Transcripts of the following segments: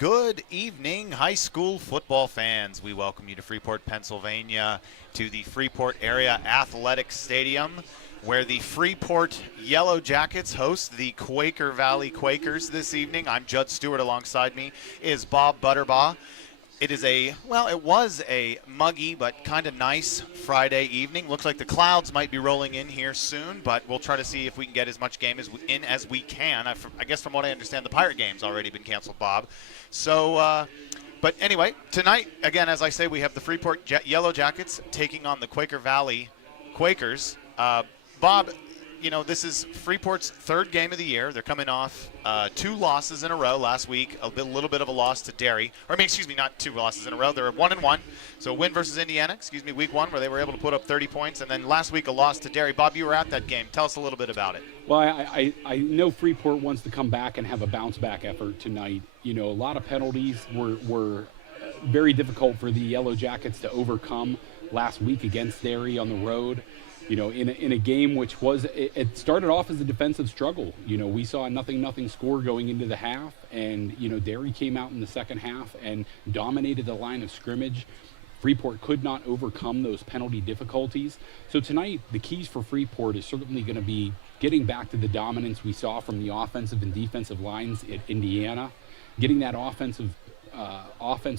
Good evening, high school football fans. We welcome you to Freeport, Pennsylvania, to the Freeport Area Athletic Stadium, where the Freeport Yellowjackets host the Quaker Valley Quakers this evening. I'm Judd Stewart. Alongside me is Bob Butterbaugh. It was a muggy but kind of nice Friday evening. Looks like the clouds might be rolling in here soon, but we'll try to see if we can get as much game as we can. I guess from what I understand, the Pirate game's already been canceled, Bob. So, but anyway, tonight, again, as I say, we have the Freeport Yellowjackets taking on the Quaker Valley Quakers. Bob, you know, this is Freeport's third game of the year. They're coming off 2 losses in a row last week, a little bit of a loss to Derry. Not 2 losses in a row. They were 1-1. So a win versus Indiana, week 1, where they were able to put up 30 points. And then last week, a loss to Derry. Bob, you were at that game. Tell us a little bit about it. Well, I know Freeport wants to come back and have a bounce-back effort tonight. You know, a lot of penalties were very difficult for the Yellowjackets to overcome last week against Derry on the road. You know, in a game which it started off as a defensive struggle. You know, we saw a 0-0 score going into the half, and, you know, Derry came out in the second half and dominated the line of scrimmage. Freeport could not overcome those penalty difficulties. So tonight, the keys for Freeport is certainly going to be getting back to the dominance we saw from the offensive and defensive lines at Indiana, getting that offense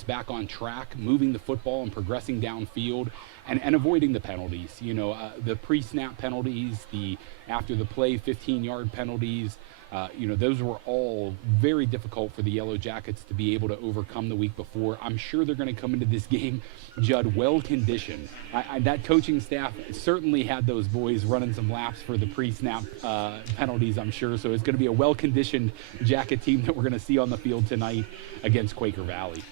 back on track, moving the football and progressing downfield, and avoiding the penalties. You know, the pre-snap penalties, the after the play 15-yard penalties, you know, those were all very difficult for the Yellowjackets to be able to overcome the week before. I'm sure they're going to come into this game, Judd, well-conditioned. That coaching staff certainly had those boys running some laps for the pre-snap penalties, I'm sure. So it's going to be a well-conditioned Jacket team that we're going to see on the field tonight against Quaker Valley.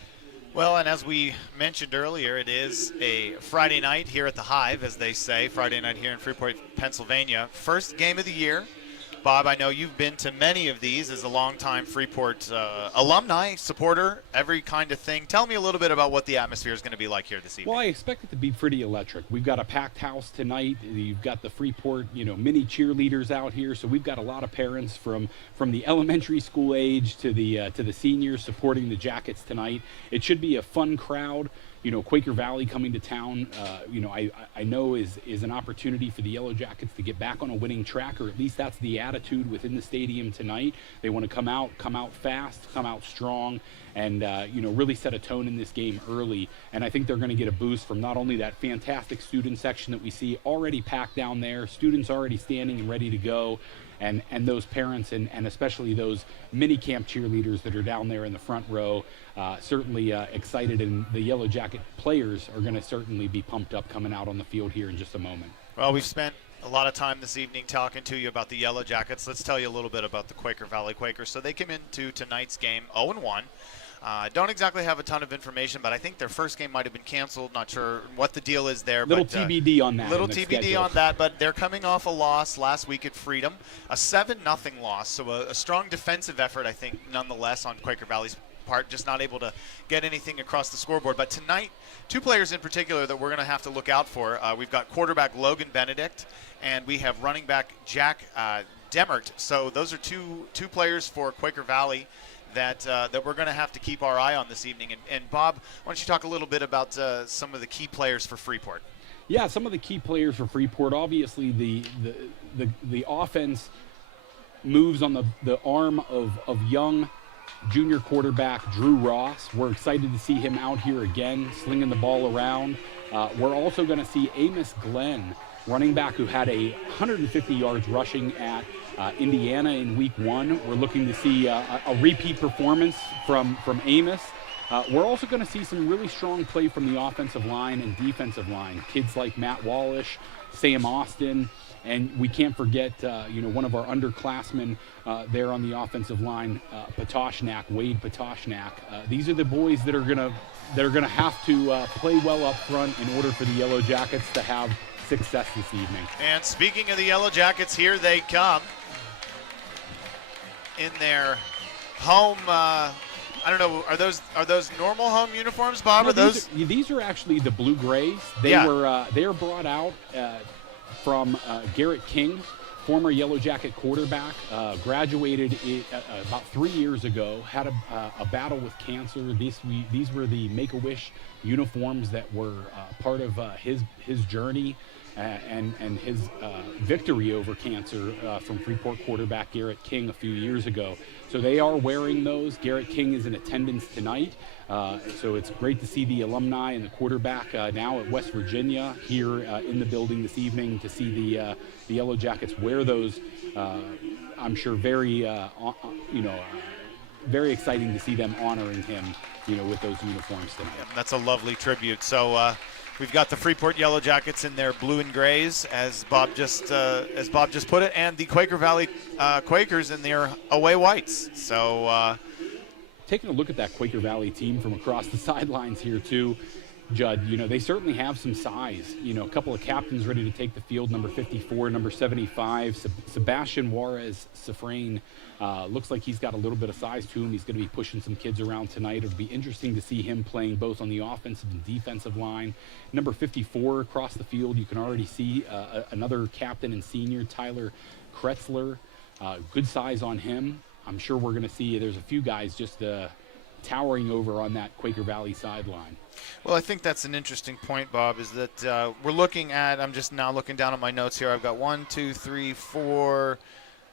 Well, and as we mentioned earlier, it is a Friday night here at the Hive, as they say, Friday night here in Freeport, Pennsylvania. First game of the year. Bob, I know you've been to many of these as a longtime Freeport alumni, supporter, every kind of thing. Tell me a little bit about what the atmosphere is going to be like here this evening. Well, I expect it to be pretty electric. We've got a packed house tonight. You've got the Freeport, you know, mini cheerleaders out here. So we've got a lot of parents from the elementary school age to the seniors supporting the Jackets tonight. It should be a fun crowd. You know, Quaker Valley coming to town, you know, I know is an opportunity for the Yellowjackets to get back on a winning track, or at least that's the attitude within the stadium tonight. They want to come out fast, come out strong, and, you know, really set a tone in this game early. And I think they're going to get a boost from not only that fantastic student section that we see already packed down there, students already standing and ready to go, and those parents and especially those mini camp cheerleaders that are down there in the front row, certainly excited, and the Yellow Jacket players are going to certainly be pumped up coming out on the field here in just a moment. Well, we've spent a lot of time this evening talking to you about the Yellowjackets. Let's tell you a little bit about the Quaker Valley Quakers. So they came into tonight's game 0-1. Don't exactly have a ton of information, but I think their first game might have been canceled. Not sure what the deal is there. Little TBD on that. Little TBD on that, but they're coming off a loss last week at Freedom, a 7-0 loss. So a strong defensive effort, I think, nonetheless, on Quaker Valley's part, just not able to get anything across the scoreboard. But tonight, 2 players in particular that we're going to have to look out for. We've got quarterback Logan Benedict, and we have running back Jack Demert. So those are two players for Quaker Valley that we're going to have to keep our eye on this evening. And Bob, why don't you talk a little bit about some of the key players for Freeport? Yeah, some of the key players for Freeport. Obviously, the offense moves on the arm of young junior quarterback Drew Ross. We're excited to see him out here again, slinging the ball around. We're also going to see Amos Glenn, running back who had 150 yards rushing at Indiana in week 1. We're looking to see a repeat performance from Amos. We're also going to see some really strong play from the offensive line and defensive line. Kids like Matt Wallish, Sam Austin, and we can't forget, you know, one of our underclassmen there on the offensive line, Wade Patoshnak. These are the boys that are gonna have to play well up front in order for the Yellowjackets to have success this evening. And speaking of the Yellowjackets, here they come in their home. I don't know. Are those normal home uniforms, Bob? No, are those? These are actually the blue grays. They are brought out from Garrett King former Yellow Jacket quarterback, graduated about 3 years ago, had a battle with cancer. These were the Make-A-Wish uniforms that were part of his journey and his victory over cancer from Freeport quarterback Garrett King a few years ago. So they are wearing those. Garrett King is in attendance tonight. So it's great to see the alumni and the quarterback now at West Virginia here in the building this evening to see the Yellow Jackets wear those. I'm sure very exciting to see them honoring him, with those uniforms tonight. Yeah, that's a lovely tribute. So we've got the Freeport Yellow Jackets in their blue and grays, as Bob just put it, and the Quaker Valley Quakers in their away whites. So taking a look at that Quaker Valley team from across the sidelines here too, Judd, they certainly have some size. A couple of captains ready to take the field, number 54, number 75, Sebastian Juarez Safrain. Looks like he's got a little bit of size to him. He's going to be pushing some kids around tonight. It'll be interesting to see him playing both on the offensive and defensive line. Number 54 across the field, you can already see another captain and senior, Tyler Kretzler. Good size on him. I'm sure we're going to see there's a few guys just towering over on that Quaker Valley sideline. Well, I think that's an interesting point, Bob, is that we're looking at, I'm just now looking down at my notes here. I've got 1, 2, 3, 4,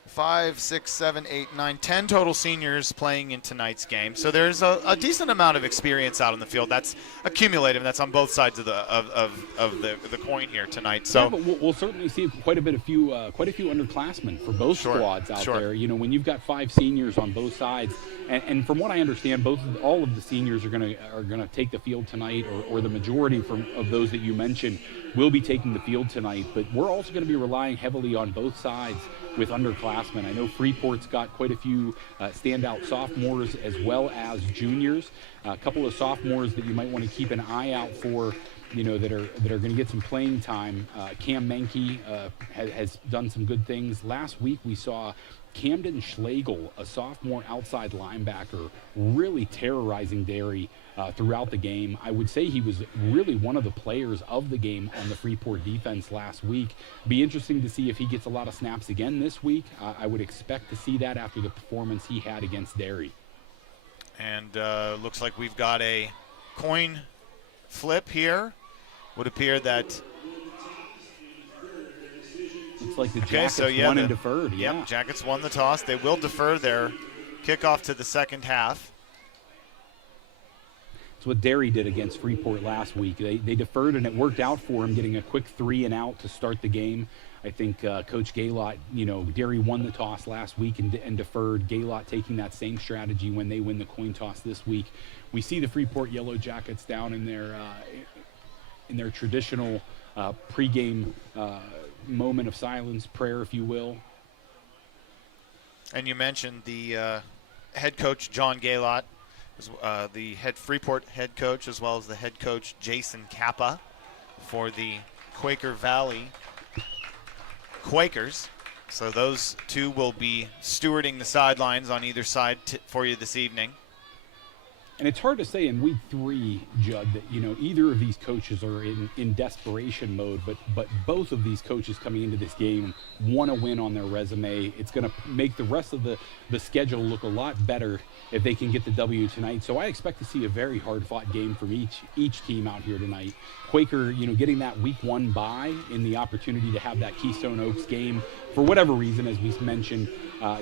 5, 6, 7, 8, 9, 10 total seniors playing in tonight's game. So there's a decent amount of experience out on the field. That's accumulative. That's on both sides of the coin here tonight. So yeah, but we'll certainly see quite a few underclassmen for both squads out there. When you've got 5 seniors on both sides, and from what I understand, all of the seniors are gonna take the field tonight, or the majority of those that you mentioned will be taking the field tonight. But we're also going to be relying heavily on both sides with underclassmen. I know Freeport's got quite a few standout sophomores as well as juniors. A couple of sophomores that you might want to keep an eye out for, that are going to get some playing time. Cam Menke has done some good things. Last week we saw Camden Schlegel, a sophomore outside linebacker, really terrorizing Derry throughout the game. I would say he was really one of the players of the game on the Freeport defense last week. Be interesting to see if he gets a lot of snaps again this week. I would expect to see that after the performance he had against Derry. And looks like we've got a coin flip here. Would appear that looks like the Jackets won and deferred. Yep, Jackets won the toss. They will defer their kickoff to the second half. It's what Derry did against Freeport last week. They deferred, and it worked out for them, getting a quick 3 and out to start the game. I think Coach Gaylott, Derry won the toss last week and deferred. Gaylott taking that same strategy when they win the coin toss this week. We see the Freeport Yellow Jackets down in their traditional pregame moment of silence, prayer, if you will. And you mentioned the head coach, John Gaylott, the Freeport head coach, as well as the head coach, Jason Kappa, for the Quaker Valley Quakers. So those two will be stewarding the sidelines on either side for you this evening. And it's hard to say in week 3, Judd, that either of these coaches are in desperation mode, but both of these coaches coming into this game want to win on their resume. It's going to make the rest of the schedule look a lot better if they can get the W tonight. So I expect to see a very hard-fought game from each team out here tonight. Quaker, getting that week 1 bye in the opportunity to have that Keystone Oaks game, for whatever reason, as we mentioned,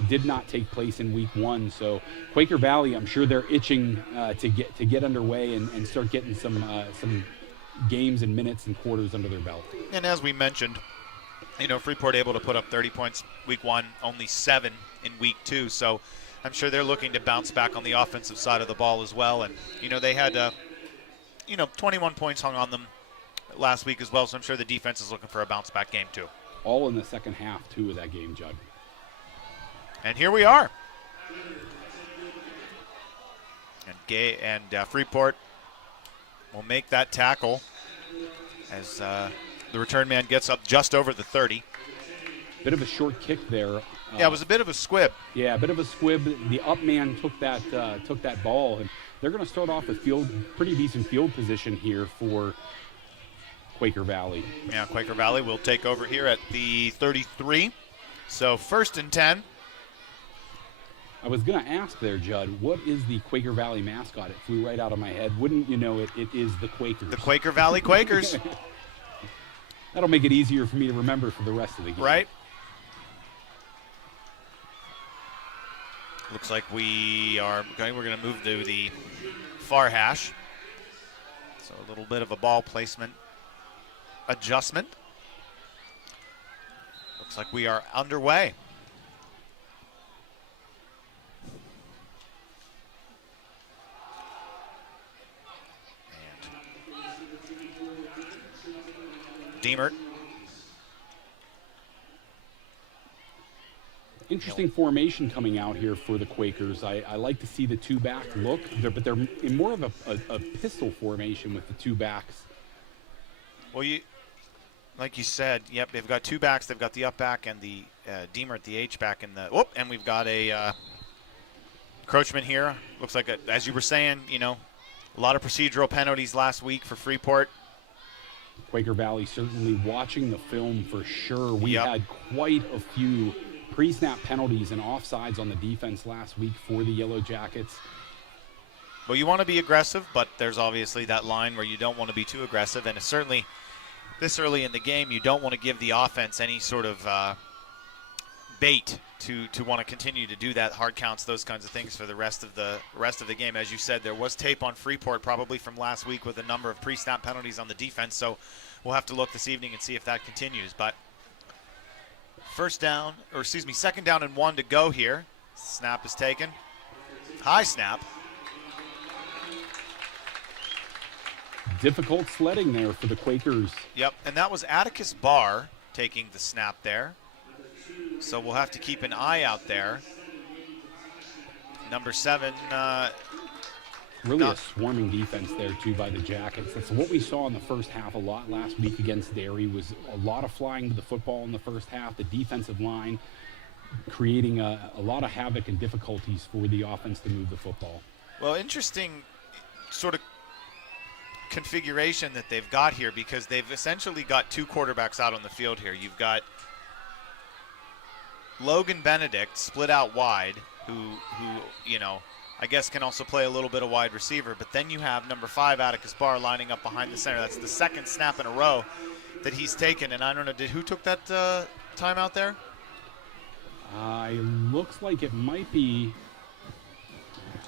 did not take place in week 1. So Quaker Valley, I'm sure they're itching to get underway and start getting some games and minutes and quarters under their belt. And as we mentioned, Freeport able to put up 30 points week 1, only 7 in week 2. So I'm sure they're looking to bounce back on the offensive side of the ball as well. And they had 21 points hung on them last week as well. So I'm sure the defense is looking for a bounce back game too. All in the second half too of that game, Judd. And here we are. And Freeport will make that tackle as the return man gets up just over the 30. Bit of a short kick there. Yeah, it was a bit of a squib. Yeah, a bit of a squib. The up man took that ball, and they're going to start off with pretty decent field position here for Quaker Valley. Yeah, Quaker Valley will take over here at the 33. So 1st and 10. I was going to ask there, Judd, what is the Quaker Valley mascot? It flew right out of my head. Wouldn't you know it? It is the Quakers. The Quaker Valley Quakers. That'll make it easier for me to remember for the rest of the game. Right. Looks like we're going to move to the far hash. So a little bit of a ball placement adjustment. Looks like we are underway. And Deemert. Interesting formation coming out here for the Quakers. I like to see the two-back look, but they're in more of a pistol formation with the two backs. Well, like you said, yep, they've got two backs. They've got the up back and the Deemer at the H back in the. Whoop, and we've got a encroachment here. Looks like, as you were saying, a lot of procedural penalties last week for Freeport. Quaker Valley certainly watching the film for sure. We had quite a few pre-snap penalties and offsides on the defense last week for the Yellowjackets. Well, you want to be aggressive, but there's obviously that line where you don't want to be too aggressive, and certainly this early in the game, you don't want to give the offense any sort of bait to want to continue to do that, hard counts, those kinds of things for the rest of the game. As you said, there was tape on Freeport probably from last week with a number of pre-snap penalties on the defense, so we'll have to look this evening and see if that continues. But second down and 1 to go here. Snap is taken. High snap. Difficult sledding there for the Quakers. Yep, and that was Atticus Barr taking the snap there. So we'll have to keep an eye out there. Number 7. Really a swarming defense there, too, by the Jackets. That's what we saw in the first half a lot last week against Derry, was a lot of flying to the football in the first half. The defensive line creating a lot of havoc and difficulties for the offense to move the football. Well, interesting sort of configuration that they've got here, because they've essentially got two quarterbacks out on the field here. You've got Logan Benedict split out wide, who I guess can also play a little bit of wide receiver, but then you have number 5 Atticus Barr lining up behind the center. That's the second snap in a row that he's taken, and I don't know, who took that timeout there? It looks like it might be.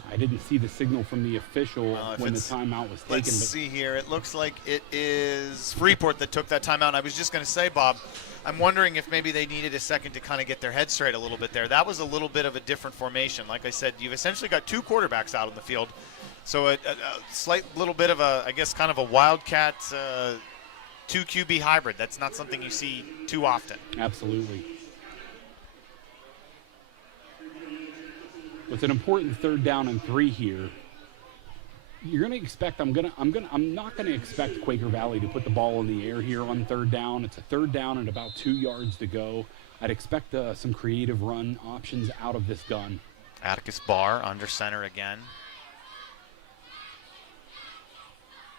I didn't see the signal from the official when the timeout was taken. Let's see here. It looks like it is Freeport that took that timeout. And I was just going to say, Bob, I'm wondering if maybe they needed a second to kind of get their head straight a little bit there. That was a little bit of a different formation. Like I said, you've essentially got two quarterbacks out on the field. So a slight little bit of I guess kind of a wildcat 2 QB hybrid. That's not something you see too often. Absolutely. It's an important 3rd down and 3 here. You're going to expect. I'm not going to expect Quaker Valley to put the ball in the air here on 3rd down. It's a 3rd down and about 2 yards to go. I'd expect some creative run options out of this gun. Atticus Barr under center again.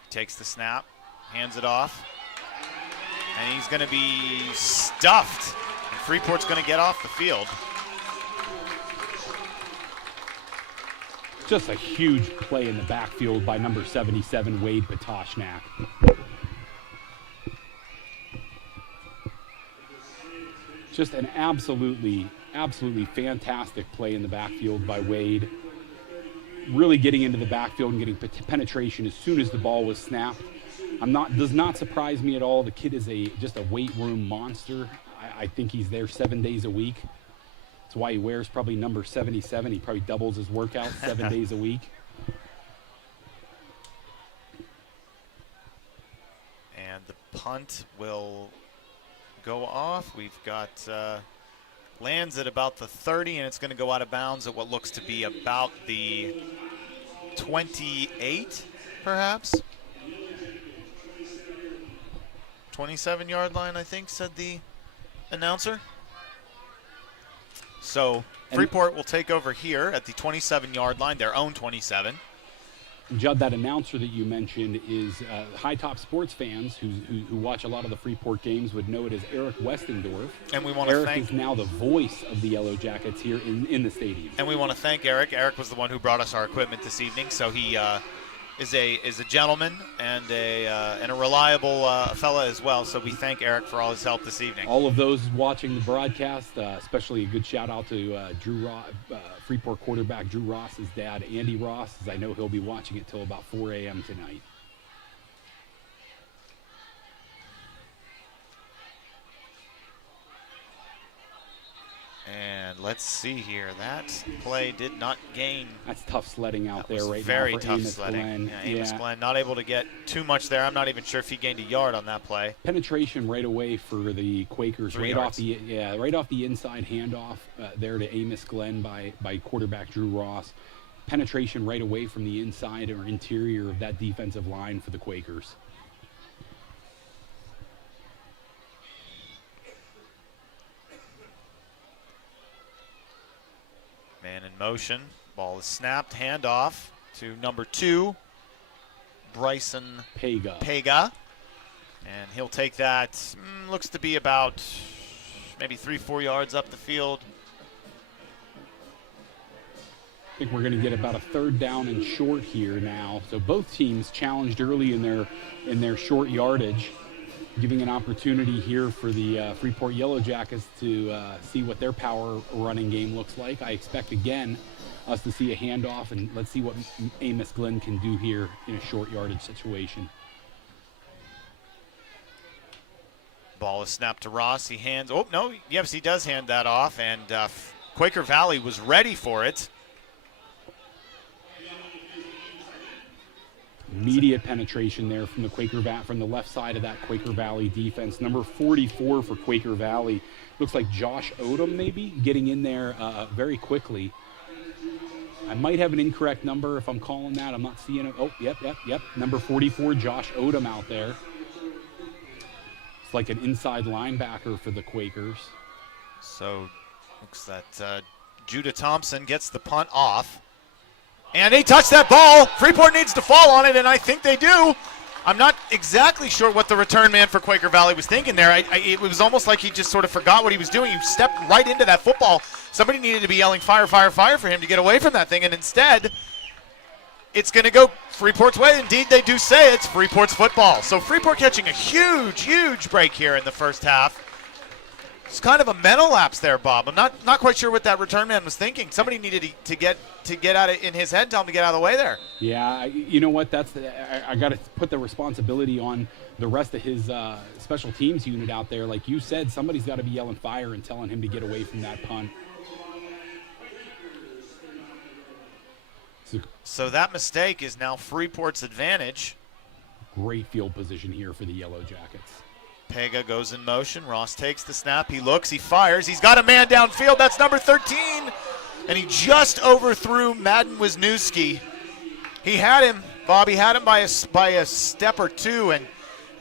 Takes the snap, hands it off, and he's going to be stuffed. And Freeport's going to get off the field. Just a huge play in the backfield by number 77, Wade Patoshnak. Just an absolutely fantastic play in the backfield by Wade. Really getting into the backfield and getting penetration as soon as the ball was snapped. Does not surprise me at all. The kid is just a weight room monster. I think he's there 7 days a week. That's why he wears probably number 77. He probably doubles his workout 7 days a week. And the punt will go off. We've got lands at about the 30, and it's going to go out of bounds at what looks to be about the 28, perhaps. 27-yard line, I think, said the announcer. So Freeport will take over here at the 27-yard line, their own 27. Judd, that announcer that you mentioned is High Top sports fans who watch a lot of the Freeport games would know it as Eric Westendorf. And we want to Eric thank is now the voice of the Yellowjackets here in the stadium. And we want to thank Eric. Eric was the one who brought us our equipment this evening, so he is a gentleman and a reliable fella as well. So we thank Eric for all his help this evening. All of those watching the broadcast, especially a good shout out to Freeport quarterback Drew Ross's dad, Andy Ross, as I know he'll be watching it till about 4 a.m. tonight. And let's see here. That play did not gain. That's tough sledding out there right very now for tough Amos sledding. Glenn. Yeah, Amos Glenn not able to get too much there. I'm not even sure if he gained a yard on that play. Penetration right away for the Quakers, 3 right yards. off the inside handoff there to Amos Glenn by quarterback Drew Ross. Penetration right away from the inside or interior of that defensive line for the Quakers. Man in motion. Ball is snapped. Handoff to number 2, Bryson Pega. And he'll take that. Looks to be about maybe 3-4 yards up the field. I think we're going to get about a 3rd down and short here now. So both teams challenged early in their short yardage, giving an opportunity here for the Freeport Yellowjackets to see what their power running game looks like. I expect, again, us to see a handoff, and let's see what Amos Glenn can do here in a short yardage situation. Ball is snapped to Ross. He hands, oh, no, yes, he does hand that off, and Quaker Valley was ready for it. Immediate penetration there from the from the left side of that Quaker Valley defense. Number 44 for Quaker Valley. Looks like Josh Odom maybe getting in there very quickly. I might have an incorrect number if I'm calling that. I'm not seeing it. Oh, yep. Number 44, Josh Odom out there. It's like an inside linebacker for the Quakers. So looks that Judah Thompson gets the punt off. And they touch that ball. Freeport needs to fall on it, and I think they do. I'm not exactly sure what the return man for Quaker Valley was thinking there. It was almost like he just sort of forgot what he was doing. He stepped right into that football. Somebody needed to be yelling fire, fire, fire for him to get away from that thing, and instead it's going to go Freeport's way. Indeed, they do say it's Freeport's football. So Freeport catching a huge, huge break here in the first half. It's kind of a mental lapse there, Bob. I'm not quite sure what that return man was thinking. Somebody needed to get out of in his head, tell him to get out of the way there. Yeah, you know what? I got to put the responsibility on the rest of his special teams unit out there. Like you said, somebody's got to be yelling fire and telling him to get away from that punt. So that mistake is now Freeport's advantage. Great field position here for the Yellowjackets. Pega goes in motion. Ross takes the snap. He looks. He fires. He's got a man downfield. That's number 13. And he just overthrew Madden Wisniewski. He had him, Bob. He had him by a step or two, and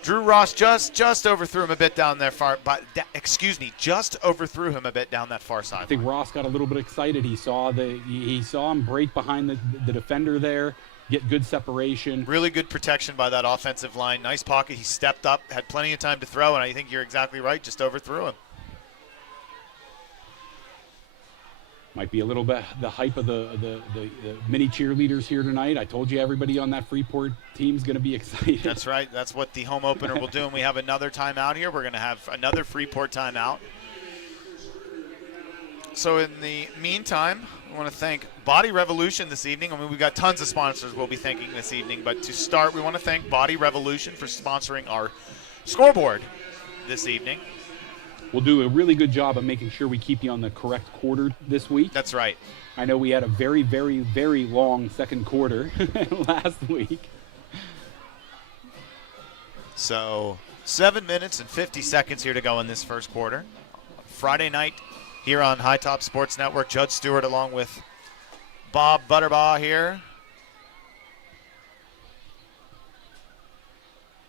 Drew Ross just overthrew him a bit down there just overthrew him a bit down that far side. I think Ross got a little bit excited. He saw him break behind the defender there, get good separation. Really good protection by that offensive line. Nice pocket. He stepped up, had plenty of time to throw, and I think you're exactly right, just overthrew him. Might be a little bit the hype of the mini cheerleaders here tonight. I told you everybody on that Freeport team's going to be excited. That's right. That's what the home opener will do, and we have another timeout here. We're going to have another Freeport timeout. So in the meantime, I want to thank Body Revolution this evening. I mean, we've got tons of sponsors we'll be thanking this evening, but to start, we want to thank Body Revolution for sponsoring our scoreboard this evening. We'll do a really good job of making sure we keep you on the correct quarter this week. That's right. I know we had a very, very, very long second quarter last week. So 7 minutes and 50 seconds here to go in this first quarter. Friday night here on High Top Sports Network. Judd Stewart along with Bob Butterbaugh here.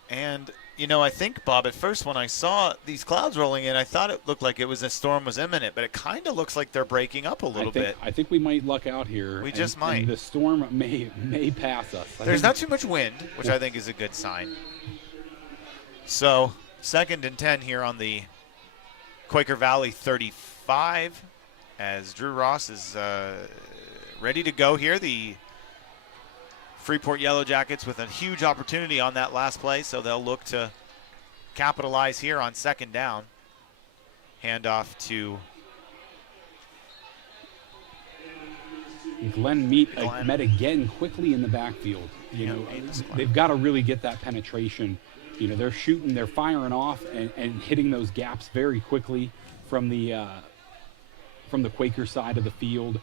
And I think, Bob, at first when I saw these clouds rolling in, I thought it looked like a storm was imminent, but it kind of looks like they're breaking up a little bit. I think we might luck out here. We just might. And the storm may pass us. There's not too much wind, which I think is a good sign. So 2nd and 10 here on the Quaker Valley 35 as Drew Ross is ready to go here. The Freeport Yellowjackets with a huge opportunity on that last play, so they'll look to capitalize here on 2nd down. Handoff to Glenn met again quickly in the backfield. They've got to really get that penetration. They're firing off and hitting those gaps very quickly from the Quaker side of the field.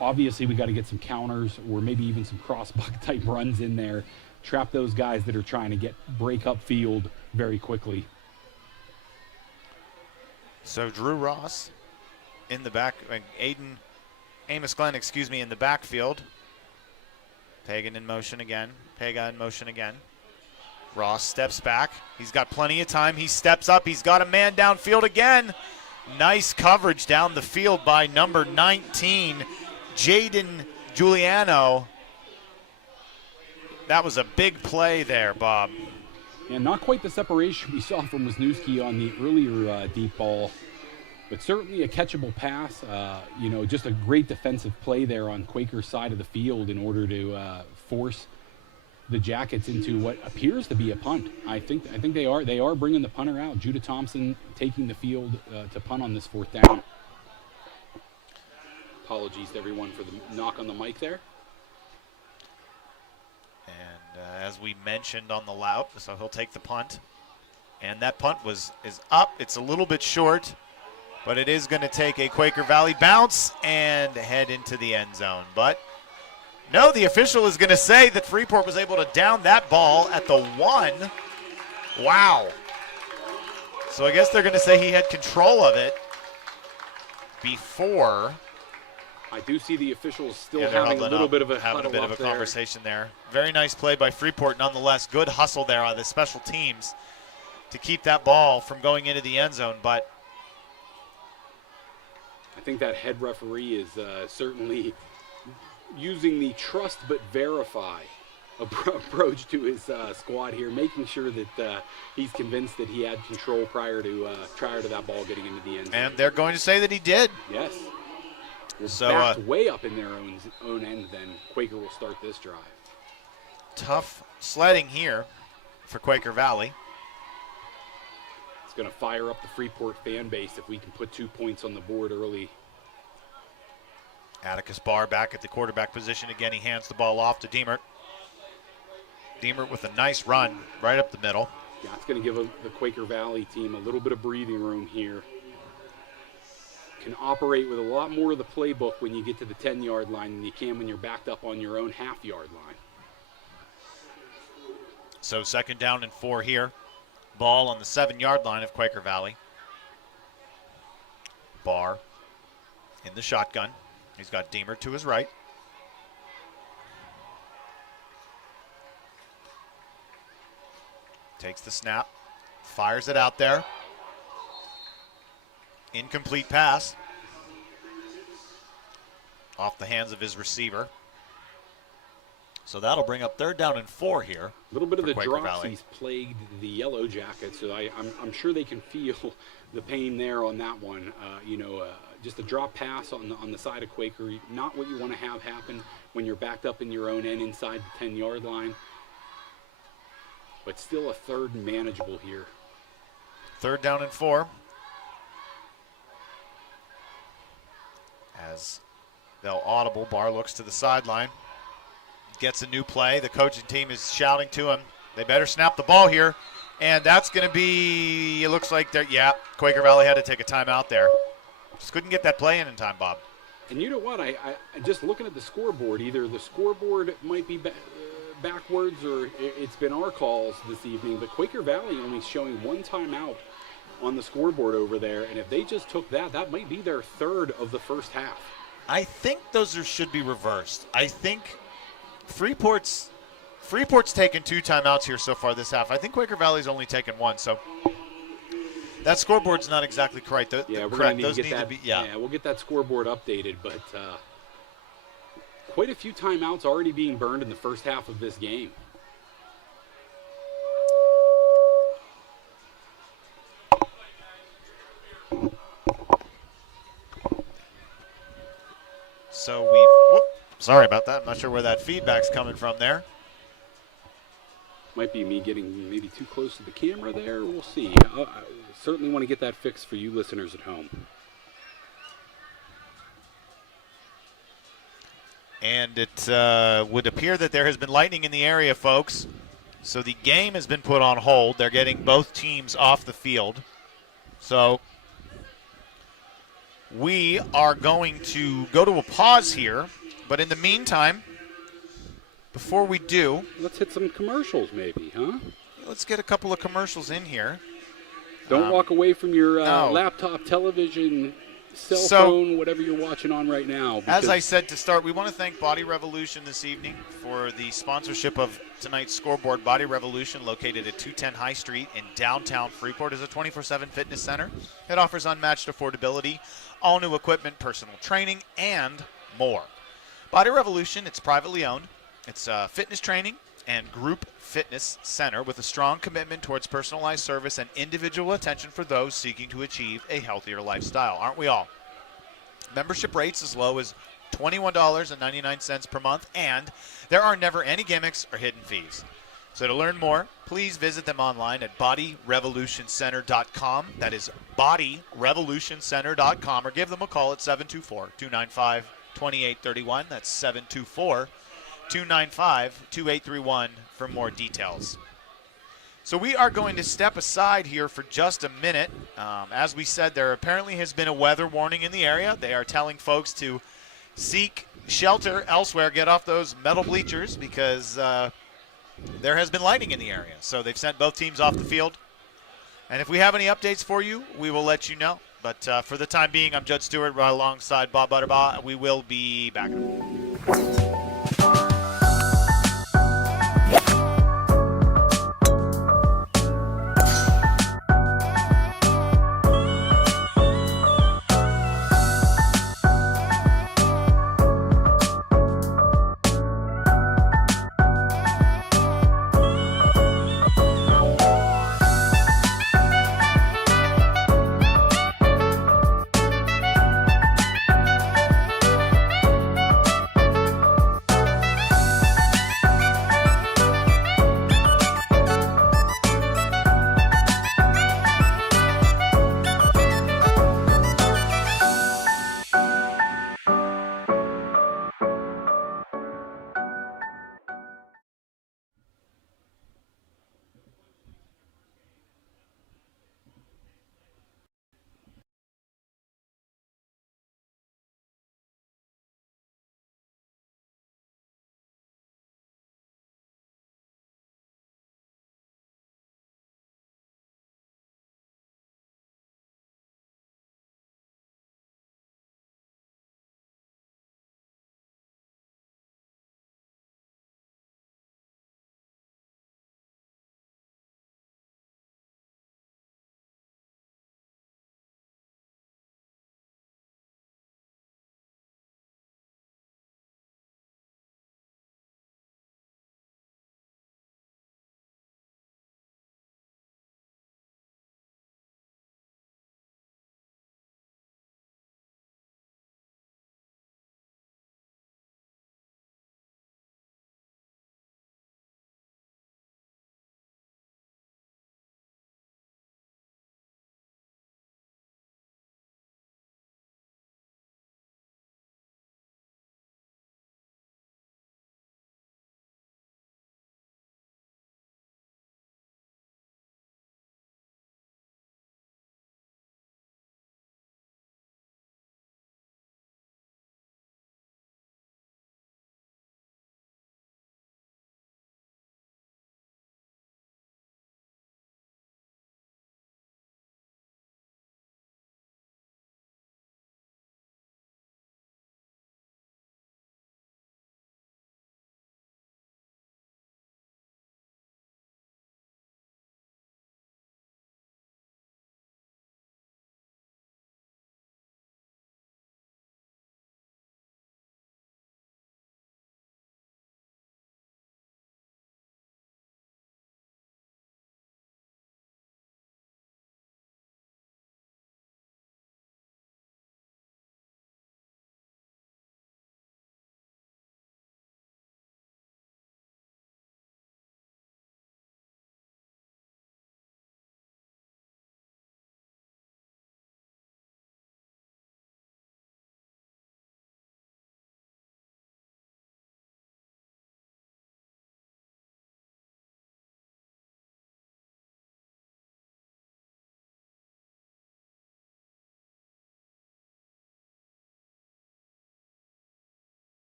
Obviously we got to get some counters or maybe even some cross-buck type runs in there. Trap those guys that are trying to break up field very quickly. So Drew Ross in the back, Amos Glenn, in the backfield. Pega in motion again. Ross steps back. He's got plenty of time. He steps up. He's got a man downfield again. Nice coverage down the field by number 19, Jaden Giuliano. That was a big play there, Bob. Yeah, not quite the separation we saw from Wisniewski on the earlier deep ball, but certainly a catchable pass. Just a great defensive play there on Quaker's side of the field in order to force the Jackets into what appears to be a punt. I think they are bringing the punter out. Judah Thompson taking the field to punt on this 4th down. Apologies to everyone for the knock on the mic there. And as we mentioned on the loud, so he'll take the punt. And that punt is up. It's a little bit short, but it is going to take a Quaker Valley bounce and head into the end zone. But no, the official is going to say that Freeport was able to down that ball at the 1. Wow. So I guess they're going to say he had control of it before. I do see the officials still having a little bit of a conversation there. Very nice play by Freeport nonetheless. Good hustle there on the special teams to keep that ball from going into the end zone. But I think that head referee is certainly using the trust but verify approach to his squad here, making sure that he's convinced that he had control prior to that ball getting into the end zone. And they're going to say that he did. Yes. So backed way up in their own end, then Quaker will start this drive. Tough sledding here for Quaker Valley. It's going to fire up the Freeport fan base if we can put 2 points on the board early. Atticus Barr back at the quarterback position again. He hands the ball off to Diemert. Diemert with a nice run right up the middle. Yeah, it's going to give the Quaker Valley team a little bit of breathing room here. Can operate with a lot more of the playbook when you get to the 10-yard line than you can when you're backed up on your own half-yard line. So 2nd down and 4 here. Ball on the 7-yard line of Quaker Valley. Barr in the shotgun. He's got Deemer to his right. Takes the snap, fires it out there. Incomplete pass. Off the hands of his receiver. So that'll bring up 3rd down and 4 here. A little bit of the Quaker Valley. dropsies plagued the Yellowjackets, so I'm sure they can feel the pain there on that one. Just a drop pass on the side of Quaker, not what you want to have happen when you're backed up in your own end inside the 10-yard line. But still a 3rd and manageable here. 3rd down and 4. As they'll audible, Barr looks to the sideline. Gets a new play. The coaching team is shouting to him, they better snap the ball here. And that's going to be, it looks like Quaker Valley had to take a timeout there. Just couldn't get that play in time, Bob. And you know what? I just looking at the scoreboard, either the scoreboard might be backwards or it's been our calls this evening, but Quaker Valley only showing 1 timeout on the scoreboard over there. And if they just took that might be their 3rd of the first half. I think those should be reversed. I think Freeport's Freeport's taken 2 timeouts here so far this half. I think Quaker Valley's only taken 1, so that scoreboard's not exactly correct. We're correct. going to Those need need that, to be, yeah. We'll get that scoreboard updated, but quite a few timeouts already being burned in the first half of this game. So sorry about that. I'm not sure where that feedback's coming from there. Might be me getting maybe too close to the camera there. We'll see. I certainly want to get that fixed for you listeners at home. And it would appear that there has been lightning in the area, folks. So the game has been put on hold. They're getting both teams off the field. So we are going to go to a pause here. But in the meantime, before we do, let's hit some commercials maybe, huh? Let's get a couple of commercials in here. Don't walk away from your no. laptop, television, cell phone, whatever you're watching on right now. As I said to start, we want to thank Body Revolution this evening for the sponsorship of tonight's scoreboard. Body Revolution, located at 210 High Street in downtown Freeport, is a 24/7 fitness center. It offers unmatched affordability, all new equipment, personal training, and more. Body Revolution, it's privately owned. It's a fitness training and group fitness center with a strong commitment towards personalized service and individual attention for those seeking to achieve a healthier lifestyle. Aren't we all? Membership rates as low as $21.99 per month, and there are never any gimmicks or hidden fees. So to learn more, please visit them online at bodyrevolutioncenter.com. That is bodyrevolutioncenter.com, or give them a call at 724-295-2831. That's 724-295-2831 for more details. So we are going to step aside here for just a minute. As we said, there apparently has been a weather warning in the area. They are telling folks to seek shelter elsewhere, get off those metal bleachers, because there has been lightning in the area. So they've sent both teams off the field. And if we have any updates for you, we will let you know. But for the time being, I'm Judd Stewart right alongside Bob Butterbaugh. We will be back.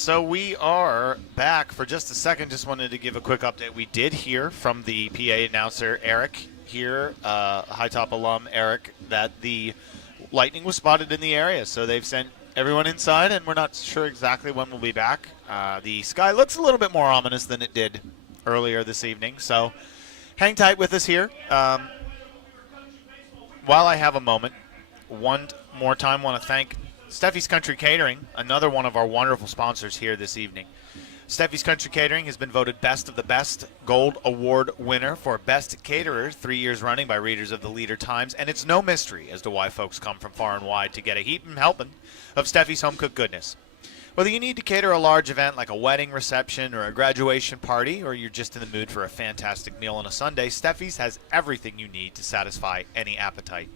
So we are back for just a second. Just wanted to give a quick update. We did hear from the PA announcer, Eric, here, High Top alum Eric, that the lightning was spotted in the area. So they've sent everyone inside, and we're not sure exactly when we'll be back. The sky looks a little bit more ominous than it did earlier this evening. So hang tight with us here. While I have a moment, one more time want to thank Steffi's Country Catering, another one of our wonderful sponsors here this evening. Steffi's Country Catering has been voted Best of the Best Gold Award winner for Best Caterer 3 years running by readers of the Leader Times, and it's no mystery as to why folks come from far and wide to get a heaping helping of Steffi's home-cooked goodness. Whether you need to cater a large event like a wedding reception or a graduation party, or you're just in the mood for a fantastic meal on a Sunday, Steffi's has everything you need to satisfy any appetite.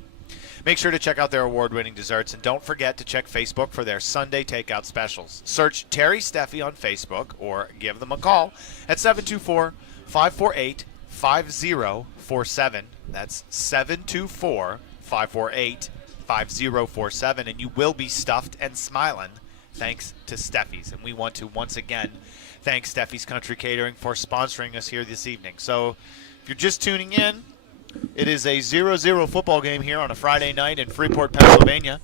Make sure to check out their award-winning desserts, and don't forget to check Facebook for their Sunday takeout specials. Search Terry Steffi on Facebook or give them a call at 724-548-5047. That's 724-548-5047, and you will be stuffed and smiling thanks to Steffi's. And we want to once again thank Steffi's Country Catering for sponsoring us here this evening. So if you're just tuning in, it is a 0-0 football game here on a Friday night in Freeport, Pennsylvania.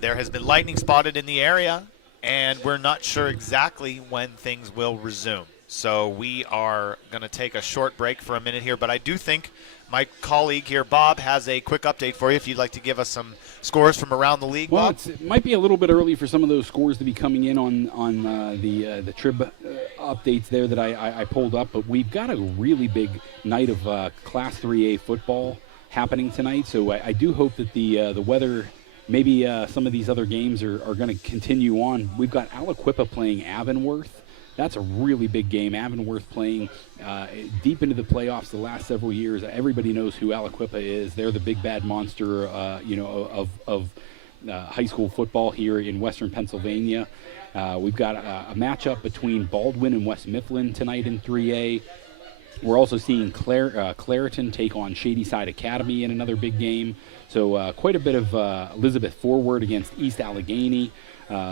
There has been lightning spotted in the area, and we're not sure exactly when things will resume. So we are going to take a short break for a minute here, but I do think my colleague here, Bob, has a quick update for you if you'd like to give us some scores from around the league, Well, Bob. it might be a little bit early for some of those scores to be coming in on the Trib updates there that I pulled up, but we've got a really big night of Class 3A football happening tonight, so I do hope that the weather, maybe some of these other games are going to continue on. We've got Aliquippa playing Avonworth. That's a really big game. Avonworth playing deep into the playoffs the last several years. Everybody knows who Aliquippa is. They're the big bad monster, of high school football here in Western Pennsylvania. We've got a matchup between Baldwin and West Mifflin tonight in 3A. We're also seeing Clareton take on Shadyside Academy in another big game. So quite a bit of Elizabeth Forward against East Allegheny.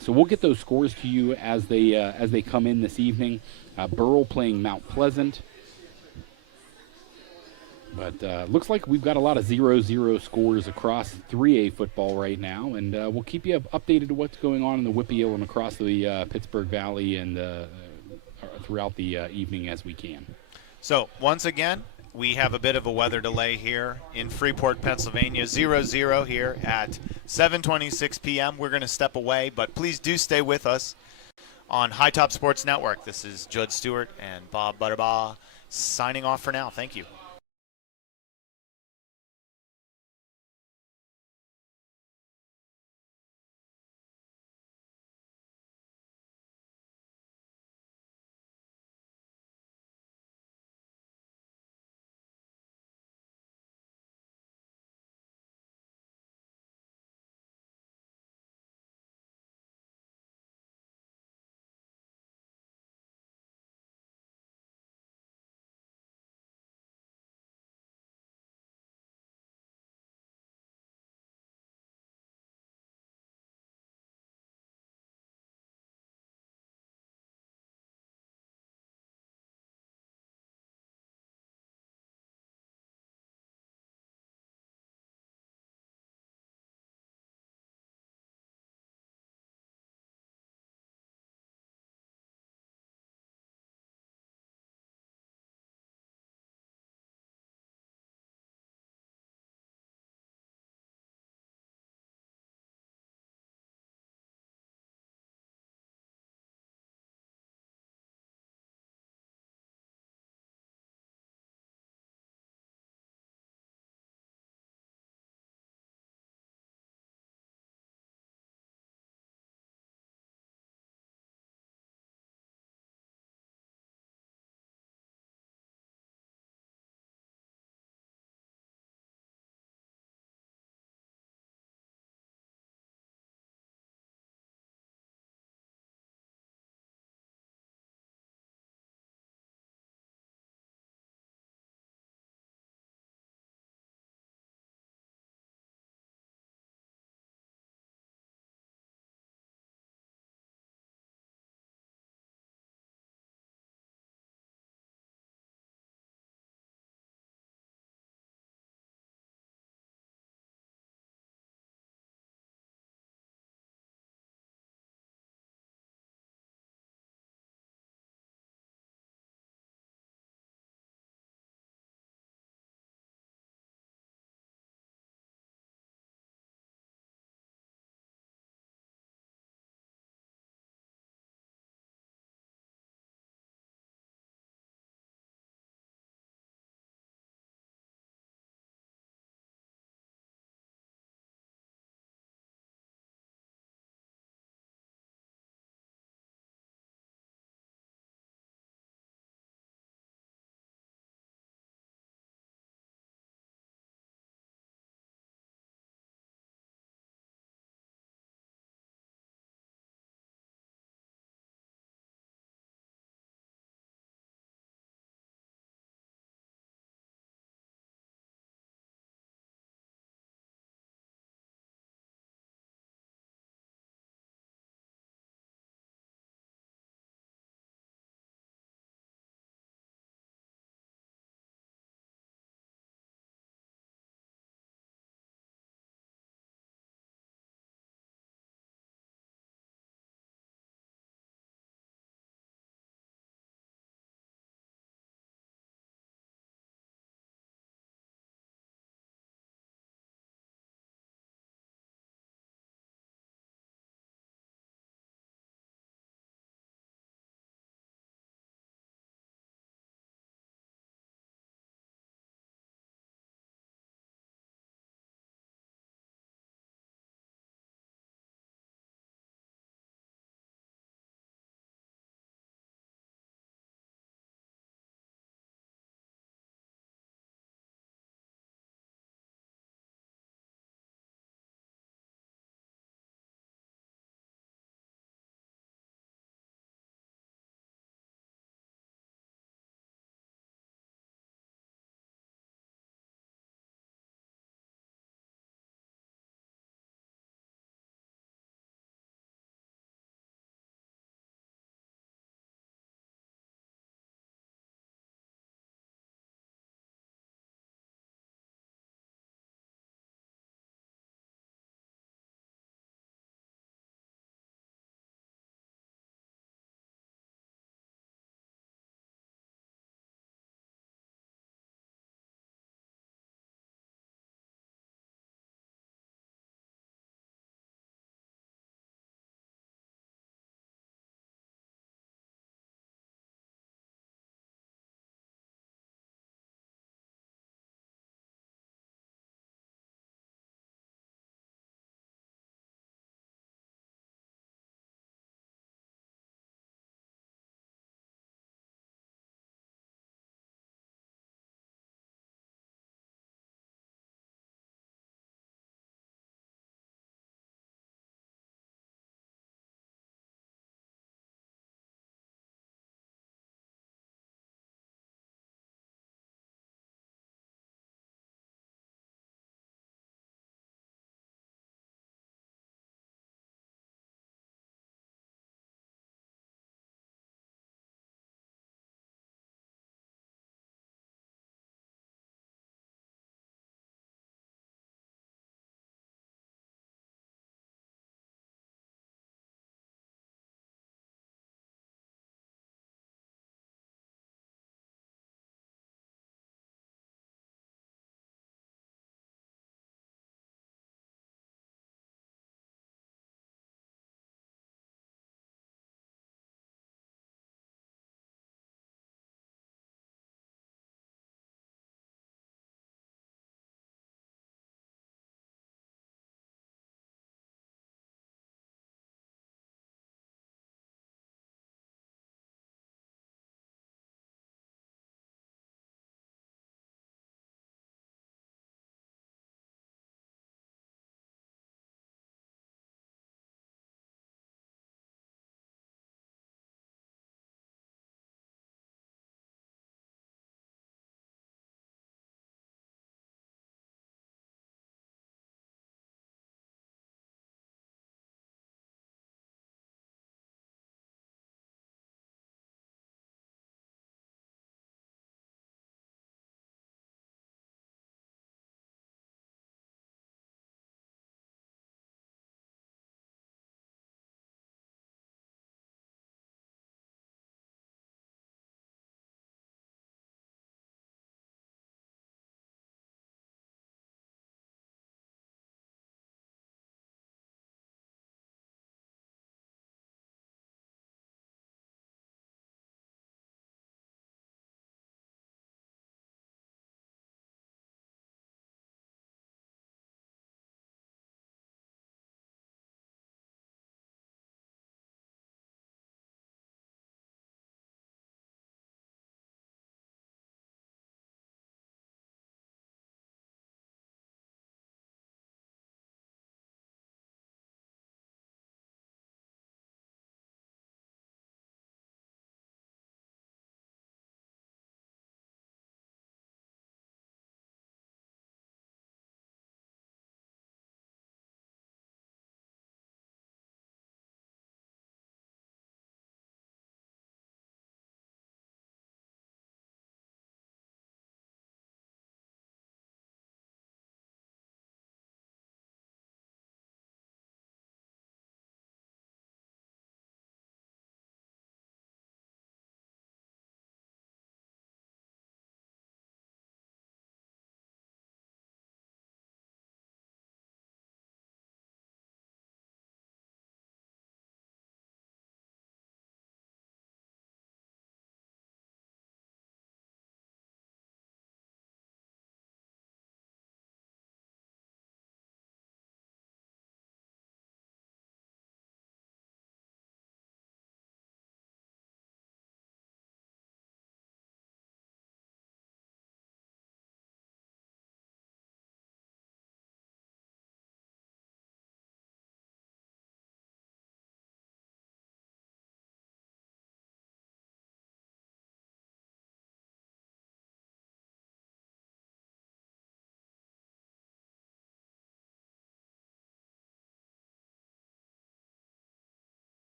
So we'll get those scores to you as they come in this evening. Burrell playing Mount Pleasant. But looks like we've got a lot of 0-0 scores across 3A football right now, and we'll keep you updated to what's going on in the WPIAL and across the Pittsburgh Valley and throughout the evening as we can. So once again, we have a bit of a weather delay here in Freeport, Pennsylvania. 0-0 here at 7:26 p.m. We're going to step away, but please do stay with us on High Top Sports Network. This is Judd Stewart and Bob Butterbaugh signing off for now. Thank you.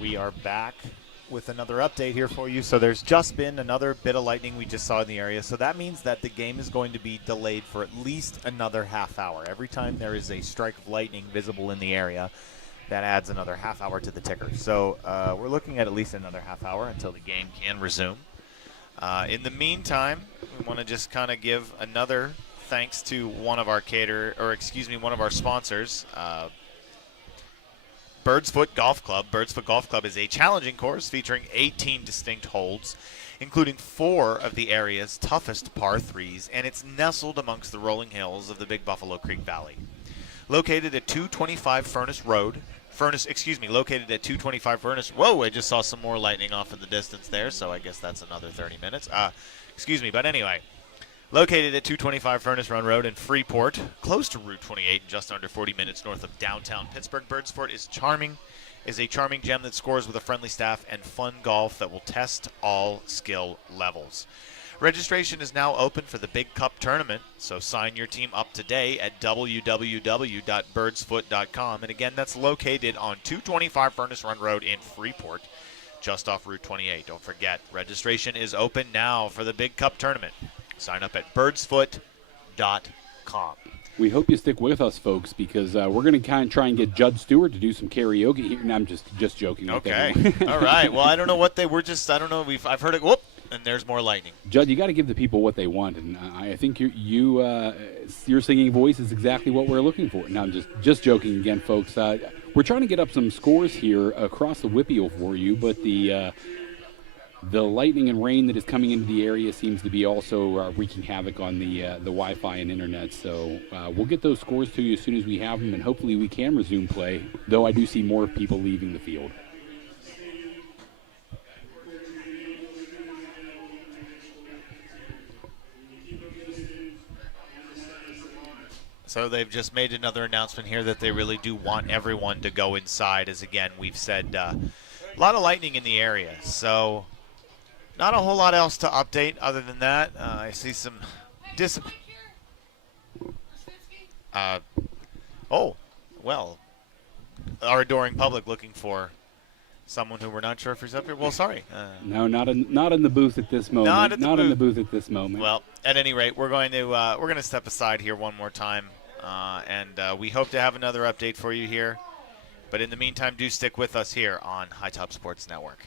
We are back with another update here for you. So there's just been another bit of lightning we just saw in the area. So that means that the game is going to be delayed for at least another half hour. Every time there is a strike of lightning visible in the area, that adds another half hour to the ticker. So we're looking at least another half hour until the game can resume. In the meantime, we want to just kind of give another thanks to one of our one of our sponsors, Bird's Foot Golf Club. Bird's Foot Golf Club is a challenging course featuring 18 distinct holes, including 4 of the area's toughest par 3s, and it's nestled amongst the rolling hills of the Big Buffalo Creek Valley. Located at 225 located at 225 Furnace. Whoa, I just saw some more lightning off in the distance there, so I guess that's another 30 minutes. But anyway. Located at 225 Furnace Run Road in Freeport, close to Route 28 and just under 40 minutes north of downtown Pittsburgh, Bird's Foot is a charming gem that scores with a friendly staff and fun golf that will test all skill levels. Registration is now open for the Big Cup tournament, so sign your team up today at www.birdsfoot.com. And again, that's located on 225 Furnace Run Road in Freeport, just off Route 28. Don't forget, registration is open now for the Big Cup tournament. Sign up at birdsfoot.com. We hope you stick with us, folks, because we're going to kind of try and get Judd Stewart to do some karaoke here. No, I'm just joking. Okay. All right. Well, I don't know what they were just. I don't know. I've heard it. Whoop, and there's more lightning. Judd, you got to give the people what they want, and I think your singing voice is exactly what we're looking for. Now, I'm just joking again, folks. We're trying to get up some scores here across the WPIAL for you, but the lightning and rain that is coming into the area seems to be also wreaking havoc on the Wi-Fi and internet. So we'll get those scores to you as soon as we have them, and hopefully we can resume play, though I do see more people leaving the field. So they've just made another announcement here that they really do want everyone to go inside, as again, we've said a lot of lightning in the area. So not a whole lot else to update other than that. I see some our adoring public looking for someone who we're not sure if he's up here. Well, sorry. No, not in the booth at this moment. Not in the booth at this moment. Well, at any rate, we're going to step aside here one more time, and we hope to have another update for you here. But in the meantime, do stick with us here on High Top Sports Network.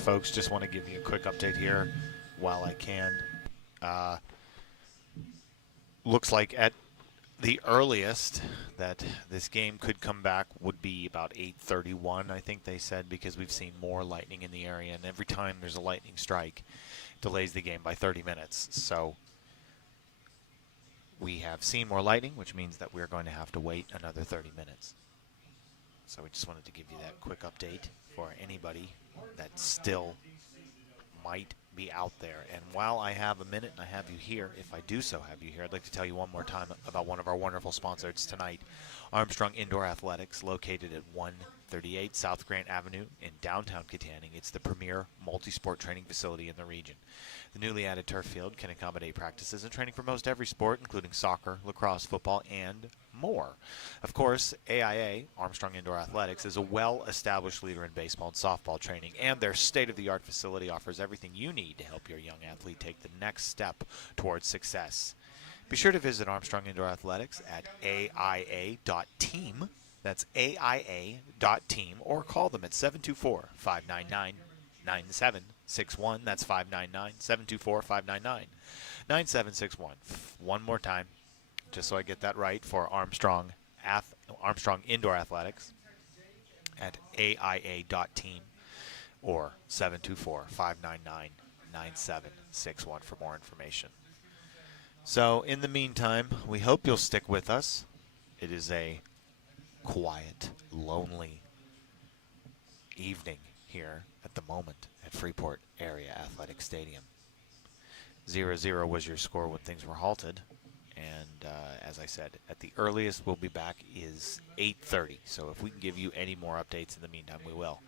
folks. Just want to give you a quick update here while I can. Looks like at the earliest that this game could come back would be about 8:31, I think they said, because we've seen more lightning in the area, and every time there's a lightning strike, it delays the game by 30 minutes. So we have seen more lightning, which means that we're going to have to wait another 30 minutes. So we just wanted to give you that quick update for anybody that still might be out there. And while I have a minute and I have you here, if I do so have you here, I'd like to tell you one more time about one of our wonderful sponsors tonight, Armstrong Indoor Athletics, located at 138 South Grant Avenue in downtown Katanning. It's the premier multi-sport training facility in the region. The newly added turf field can accommodate practices and training for most every sport, including soccer, lacrosse, football, and more. Of course, AIA, Armstrong Indoor Athletics, is a well-established leader in baseball and softball training, and their state-of-the-art facility offers everything you need to help your young athlete take the next step towards success. Be sure to visit Armstrong Indoor Athletics at aia.team. That's aia.team, or call them at 724-599-9761. That's 599-724-599-9761. One more time, just so I get that right, for Armstrong Indoor Athletics at aia.team or 724-599-9761 for more information. So in the meantime, we hope you'll stick with us. It is a quiet, lonely evening here at the moment at Freeport Area Athletic Stadium. 0-0 was your score when things were halted. And as I said, at the earliest we'll be back is 8:30. So if we can give you any more updates in the meantime, we will.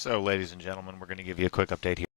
So, ladies and gentlemen, we're going to give you a quick update here.